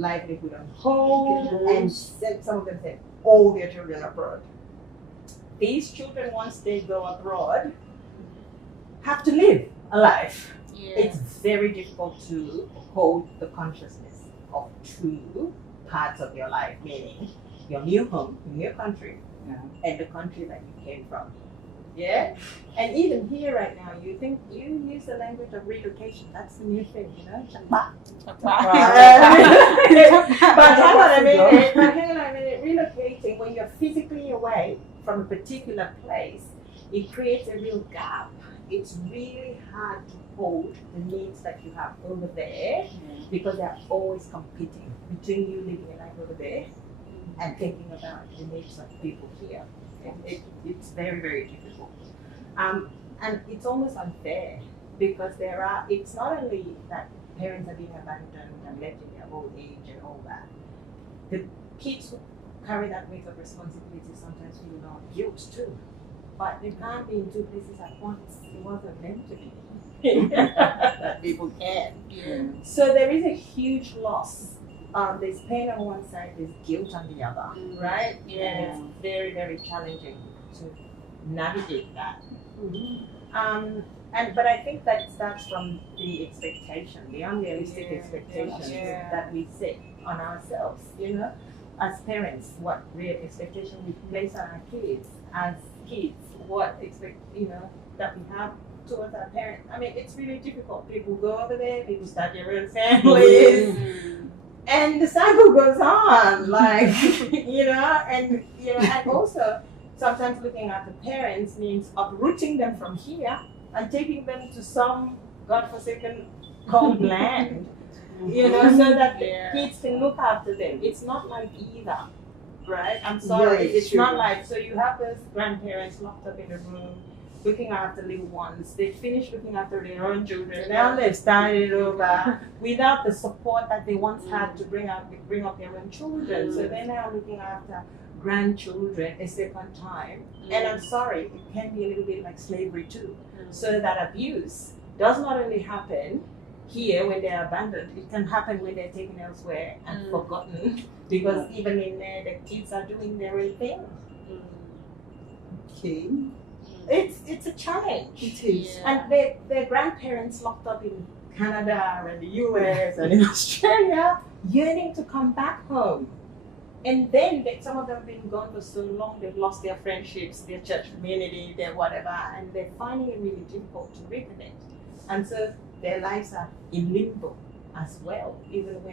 livelihood on hold, and some of them send all their children abroad. These children, once they go abroad, have to live a life. It's very difficult to hold the consciousness of two parts of your life, meaning your new home, your new country, and the country that you came from. Yeah? And even here right now, you use the language of relocation. That's the new thing, you know? But hang on a minute, relocating, when you're physically away from a particular place, it creates a real gap. It's really hard to hold the needs that you have over there because they're always competing between you living a life over there and thinking about the needs of people here. It's very, very difficult. And it's almost unfair because it's not only that parents are being abandoned and left in their old age and all that. The kids who carry that weight of responsibility sometimes feel a lot of guilt too. But they can't be in two places at once. It wasn't meant to be. That people can. So there is a huge loss. There's pain on one side, there's guilt on the other, right? And it's very, very challenging to navigate that. But I think that starts from the expectation, the unrealistic expectations that we set on ourselves, you know, as parents, what real expectation we place on our kids, as kids, what that we have towards our parents. I mean, it's really difficult. People go over there, people start their own families, and the cycle goes on, and also sometimes looking at the parents means uprooting them from here and taking them to some godforsaken cold land, so that the kids can look after them. It's not like either. Right? I'm sorry. It's not like, so you have those grandparents locked up in a room looking after little ones. They finished looking after their own children. Now they've started over without the support that they once had to bring up their own children. So they're now looking after grandchildren a second time. And I'm sorry, it can be a little bit like slavery too. So that abuse does not only happen here when they're abandoned, it can happen when they're taken elsewhere and forgotten, because even in there the kids are doing their own thing. Okay. It's a challenge. It is. And their grandparents locked up in Canada and the US and in Australia yearning to come back home. And then some of them have been gone for so long, they've lost their friendships, their church community, their whatever, and they're finding it really difficult to reconnect. And so their lives are in limbo as well, even when